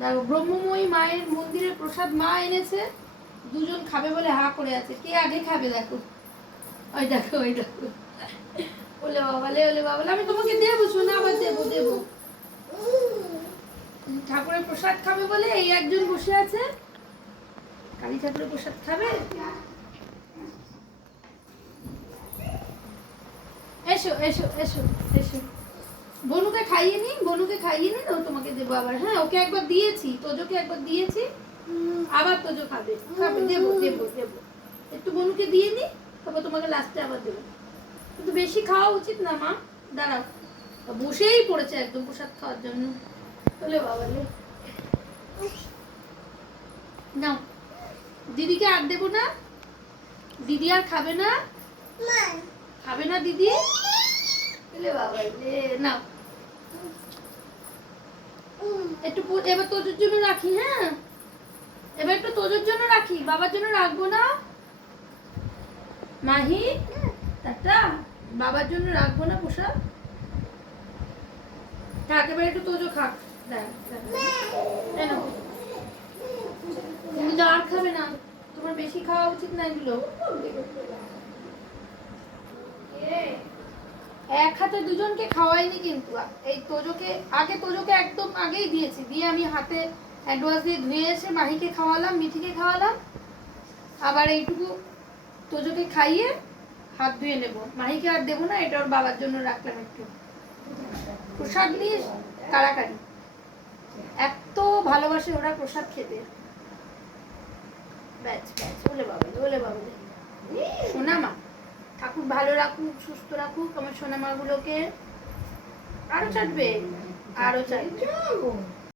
দেখো ব্রহ্মময়ী মায়ের মন্দিরের প্রসাদ মা এনেছে, দুজন খাবে বলে হা করে আছে। কে আগে খাবে দেখো, ওই দেখো ওই দেখো। ওলে বাবালে ওলে বাবালে, আমি তোমাকে দেবো শোনা, আবার দেবো দেবো। ঠাকুরের প্রসাদ খাবে বলে এই একজন বসে আছে। কালী ঠাকুরের প্রসাদ খাবে। এসো এসো এসো এসো, বনুকে খাইয়ে নি, বনুকে খাইয়ে নি তো তোমাকে দেবো আবার। হ্যাঁ ওকে একবার দিয়েছি, তোজোকে একবার দিয়েছি, আবার তোজো খাবে খাবে, দেবো দেবো দেবো। একটু বনুকে দিয়ে নি, তারপর তোমাকে লাস্টে আবার দেবো। কিন্তু বেশি খাওয়া উচিত না মা, দাঁড়াও। বসেই পড়েছে একদম প্রসাদ খাওয়ার জন্য। বলে বাবা লে, নাও দিদিকে আর দেবো না, দিদি আর খাবে না, খাবে না দিদি। বলে বাবা লে, নাও একটু এবার তোজোর জন্য রাখি। হ্যাঁ এবার একটু তোজোর জন্য রাখি, বাবার জন্য রাখবো না মাহি, টাটা। বাবার জন্য রাখবো না প্রসাদ, থাক এবার একটু তোজো খাক। তুমি তো আর খাবে না, তোমার বেশি খাওয়া উচিত না এগুলো। এক হাতে দুজনকে খাওয়াইনি কিন্তু, এই তোজোকে আগে, তোজোকে একদম আগেই দিয়েছি, দিয়ে আমি হাতে অ্যাডভান্স দিয়ে ধুয়ে এসে মাহিকে খাওয়ালাম, মিঠিকে খাওয়ালাম, আবার এইটুকু তোজোকে খাইয়ে হাত ধুয়ে নেব। মাহিকে আর দেবো না, এটা ওর বাবার জন্য রাখলাম একটু। প্রসাদ নিয়ে কাড়াকাড়ি, এত ভালোবাসে ওরা প্রসাদ খেতে। ব্যাচ ব্যাচ, ওলে বাবা ওলে বাবা। সোনা মা, ঠাকুর ভালো রাখুক, সুস্থ রাখুক আমার সোনা মা গুলোকে। আরো চাটবে, আরো চাটবে।